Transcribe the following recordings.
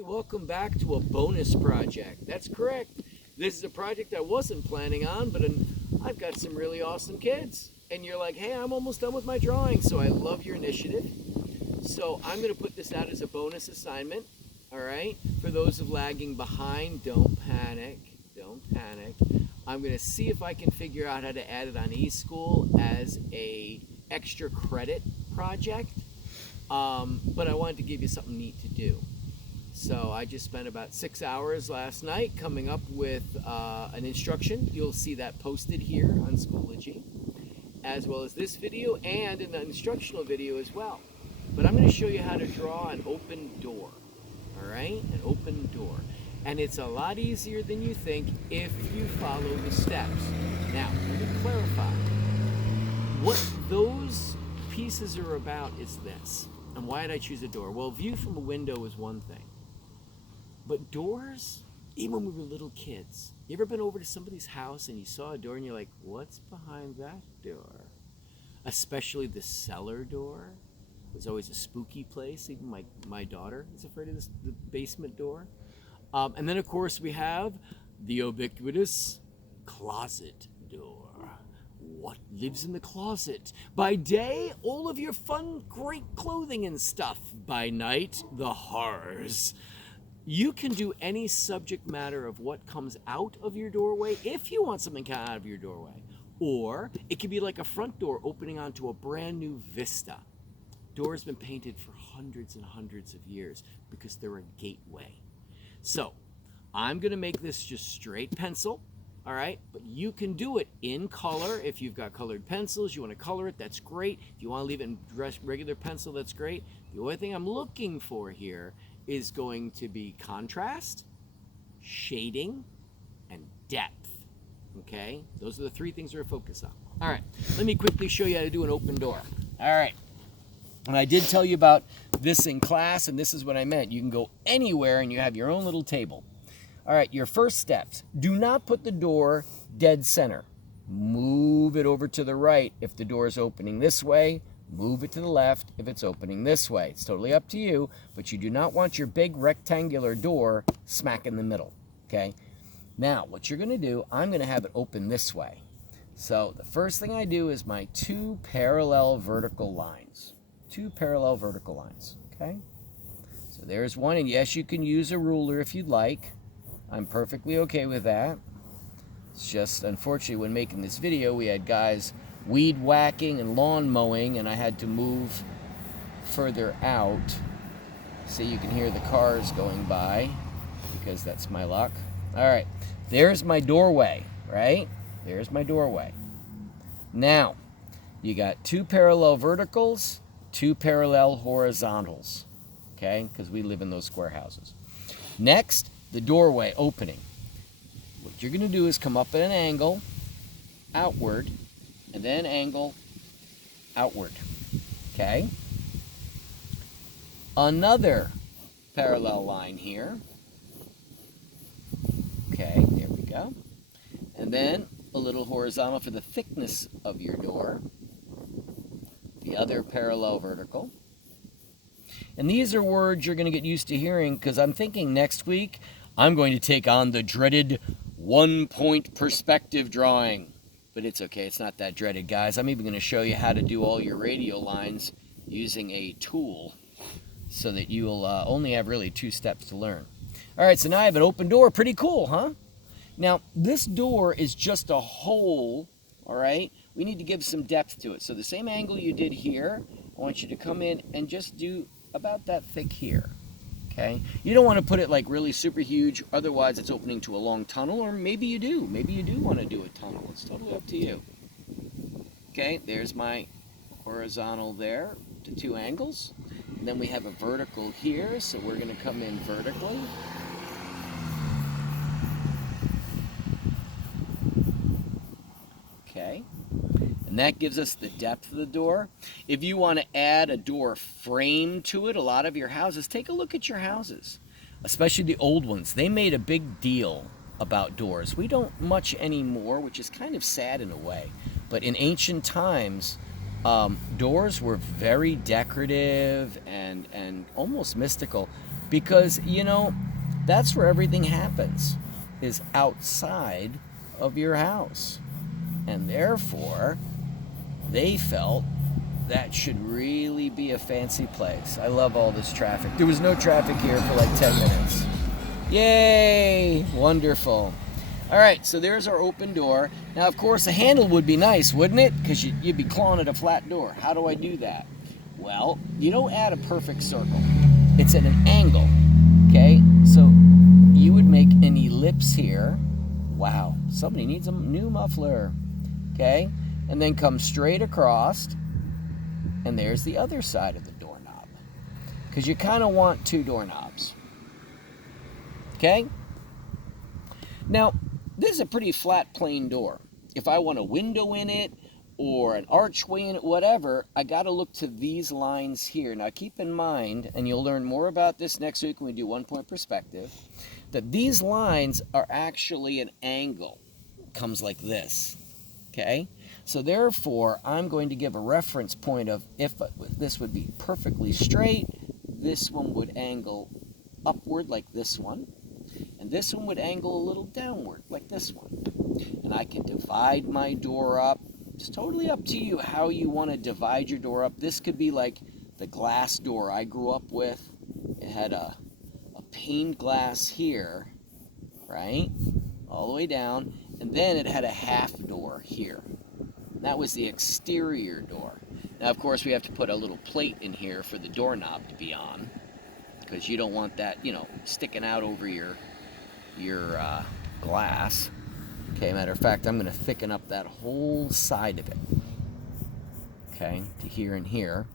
everybody. Welcome back to a bonus project. That's correct. This is a project I wasn't planning on, but I've got some really awesome kids. And you're like, hey, I'm almost done with my drawing, so I love your initiative. So I'm going to put this out as a bonus assignment, all right? For those of lagging behind, don't panic. Don't panic. I'm going to see if I can figure out how to add it on eSchool as a extra credit project. But I wanted to give you something neat to do. So I just spent about 6 hours last night coming up with an instruction. You'll see that posted here on Schoology, as well as this video and in the instructional video as well. But I'm going to show you how to draw an open door, all right? An open door. And it's a lot easier than you think if you follow the steps. Now, let me clarify. What those pieces are about is this. And why did I choose a door? Well, view from a window is one thing. But doors, even when we were little kids, you ever been over to somebody's house and you saw a door and you're like, what's behind that door? Especially the cellar door. It was always a spooky place. Even my daughter is afraid of the basement door. And then, of course, we have the ubiquitous closet door. What lives in the closet? By day, all of your fun, great clothing and stuff. By night, the horrors. You can do any subject matter of what comes out of your doorway if you want something to come out of your doorway. Or it could be like a front door opening onto a brand new vista. Doors been painted for hundreds and hundreds of years because they're a gateway. So I'm going to make this just straight pencil. All right, but you can do it in color. If you've got colored pencils, you want to color it, that's great. If you want to leave it in regular pencil, that's great. The only thing I'm looking for here is going to be contrast, shading, and depth. Okay, those are the three things we're going to focus on. All right, let me quickly show you how to do an open door. All right, and I did tell you about this in class, and this is what I meant. You can go anywhere and you have your own little table. All right, your first steps. Do not put the door dead center. Move it over to the right if the door is opening this way. Move it to the left if it's opening this way. It's totally up to you, but you do not want your big rectangular door smack in the middle, okay? Now, what you're going to do, I'm going to have it open this way. So the first thing I do is my two parallel vertical lines. Two parallel vertical lines, okay? So there's one, and yes, you can use a ruler if you'd like. I'm perfectly okay with that. It's just, unfortunately, when making this video, we had guys weed whacking and lawn mowing, and I had to move further out so you can hear the cars going by, because that's my luck. All right, there's my doorway, right? There's my doorway. Now, you got two parallel verticals, two parallel horizontals, okay? Because we live in those square houses. Next, the doorway opening. What you're going to do is come up at an angle, outward, and then angle, outward. Okay? Another parallel line here. Okay, there we go. And then a little horizontal for the thickness of your door. The other parallel vertical. And these are words you're going to get used to hearing, because I'm thinking next week I'm going to take on the dreaded one-point perspective drawing. But it's okay, it's not that dreaded, guys. I'm even going to show you how to do all your radial lines using a tool so that you will only have really 2 steps to learn. All right, so now I have an open door. Pretty cool, huh? Now, this door is just a hole, all right? We need to give some depth to it. So the same angle you did here, I want you to come in and just do about that thick here. Okay? You don't want to put it like really super huge, otherwise it's opening to a long tunnel, or maybe you do. Maybe you do want to do a tunnel. It's totally up to you. Okay, there's my horizontal there to 2 angles. And then we have a vertical here, so we're going to come in vertically. Okay. And that gives us the depth of the door. If you want to add a door frame to it, a lot of your houses, take a look at your houses, especially the old ones. They made a big deal about doors. We don't much anymore, which is kind of sad in a way. But in ancient times, doors were very decorative and almost mystical. Because, you know, that's where everything happens, is outside of your house. And therefore, they felt that should really be a fancy place. I love all this traffic. There was no traffic here for like 10 minutes. Yay! Wonderful. All right, so there's our open door. Now, of course, a handle would be nice, wouldn't it? Because you'd be clawing at a flat door. How do I do that? Well, you don't add a perfect circle. It's at an angle, okay? So you would make an ellipse here. Wow, somebody needs a new muffler, okay? And then come straight across, and there's the other side of the doorknob. Because you kind of want two doorknobs, okay? Now, this is a pretty flat, plain door. If I want a window in it or an archway in it, whatever, I got to look to these lines here. Now, keep in mind, and you'll learn more about this next week when we do one-point perspective, that these lines are actually an angle. It comes like this, okay? So therefore, I'm going to give a reference point of if this would be perfectly straight, this one would angle upward like this one. And this one would angle a little downward, like this one. And I can divide my door up. It's totally up to you how you want to divide your door up. This could be like the glass door I grew up with. It had a pane glass here, right? All the way down. And then it had a half door here. That was the exterior door. Now, of course, we have to put a little plate in here for the doorknob to be on, because you don't want that, you know, sticking out over your glass. Okay, matter of fact, I'm going to thicken up that whole side of it. Okay, to here and here,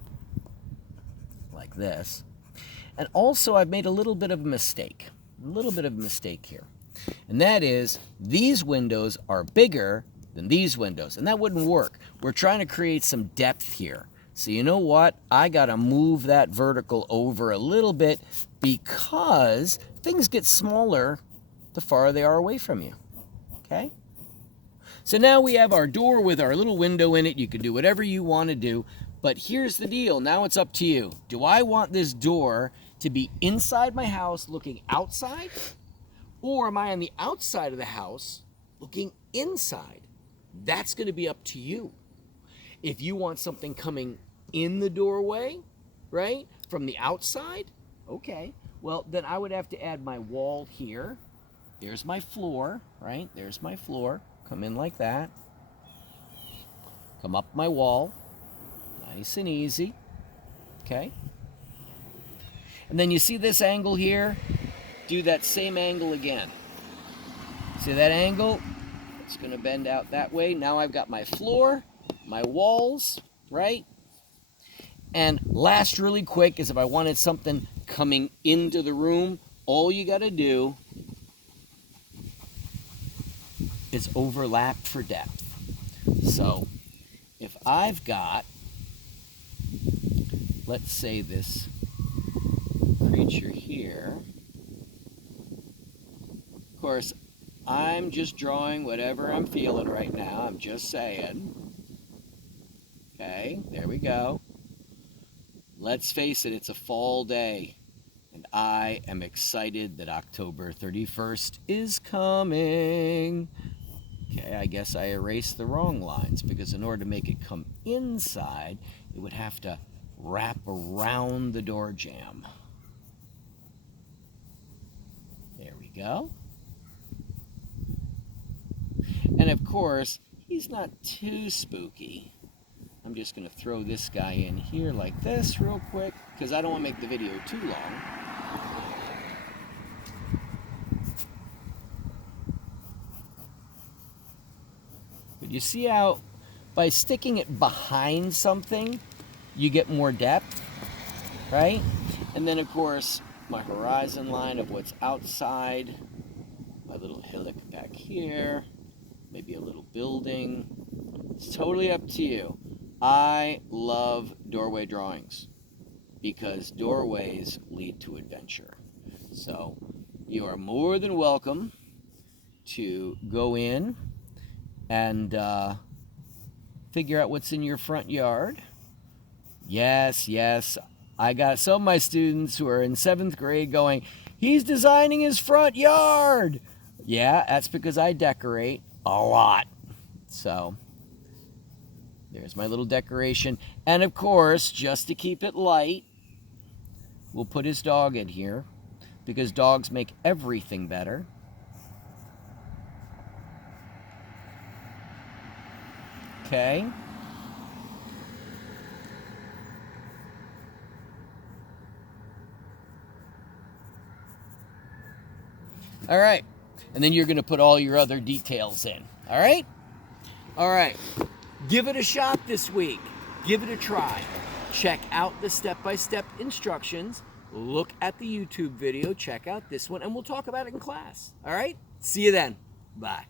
like this. And also, I've made a little bit of a mistake. Here. And that is, these windows are bigger than these windows. And that wouldn't work. We're trying to create some depth here. So you know what? I got to move that vertical over a little bit because things get smaller the farther they are away from you. Okay? So now we have our door with our little window in it. You can do whatever you want to do. But here's the deal. Now it's up to you. Do I want this door to be inside my house looking outside? Or am I on the outside of the house looking inside? That's going to be up to you. If you want something coming in the doorway, right, from the outside, okay, well, then I would have to add my wall here. There's my floor, right? There's my floor. Come in like that. Come up my wall. Nice and easy. Okay? And then you see this angle here? Do that same angle again. See that angle? It's going to bend out that way. Now I've got my floor, my walls, right? And last really quick is if I wanted something coming into the room, all you got to do is overlap for depth. So if I've got, let's say this creature here, of course, I'm just drawing whatever I'm feeling right now. I'm just saying. Okay, there we go. Let's face it, it's a fall day. And I am excited that October 31st is coming. Okay, I guess I erased the wrong lines because in order to make it come inside, it would have to wrap around the door jamb. There we go. And of course, he's not too spooky. I'm just going to throw this guy in here like this real quick because I don't want to make the video too long. But you see how by sticking it behind something, you get more depth, right? And then of course, my horizon line of what's outside, my little hillock back here, maybe a little building. It's totally up to you. I love doorway drawings because doorways lead to adventure. So you are more than welcome to go in and figure out what's in your front yard. Yes, I got some of my students who are in 7th grade going, he's designing his front yard. Yeah, that's because I decorate a lot. So there's my little decoration. And of course, just to keep it light, we'll put his dog in here because dogs make everything better. Okay. All right. And then you're going to put all your other details in. All right? All right. Give it a shot this week. Give it a try. Check out the step-by-step instructions. Look at the YouTube video. Check out this one. And we'll talk about it in class. All right? See you then. Bye.